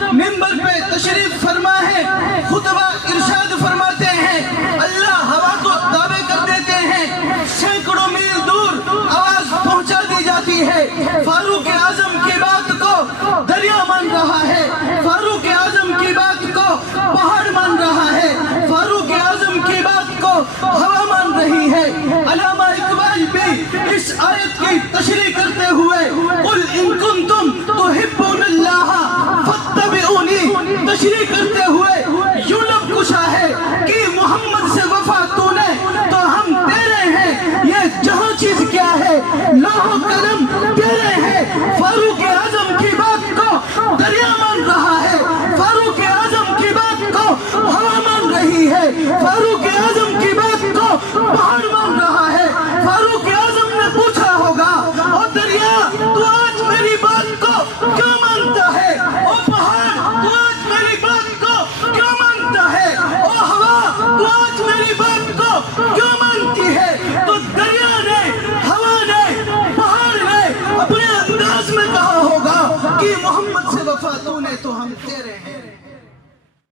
منبر پہ تشریف فرما ہے، خطبہ ارشاد فرماتے ہیں، اللہ ہوا کو دعوے کر دیتے ہیں، سینکڑوں میل دور آواز پہنچا دی جاتی ہے، فاروق اعظم کی بات کو دریا مان رہا ہے، فاروق اعظم کی بات کو پہاڑ مان رہا ہے، فاروق اعظم کی بات کو ہوا مان رہی ہے۔ علامہ اقبال بھی اس آیت کی تشریح کرتے ہوئے قل ان کنتم تحبون اللہ فاتبعونی تشریح کرتے ہوئے یوں لب کشا ہے کہ محمد سے وفا تو نے تو ہم تیرے ہیں، یہ جہاں چیز کیا ہے لوح و قلم تیرے ہیں۔ فاروق اعظم کی بات کو دریا مان رہا ہے، فاروق اعظم کی بات کو ہوا مان رہی ہے، فاروق اعظم کی بات کو پہاڑ مان رہا ہے۔ فاروق اعظم نے پوچھا ہوگا، او دریا تو آج میری بات کو کیوں مانتا ہے؟ او پہاڑ تو آج میری بات کو کیوں مانتا ہے؟ او ہوا تو آج میری بات کو کیوں مانتی ہے؟ تو دریا نے، ہوا نے، پہاڑ نے اپنے انداز میں کہا ہوگا کہ محمد سے وفا تو نے تو ہم تیرے ہیں۔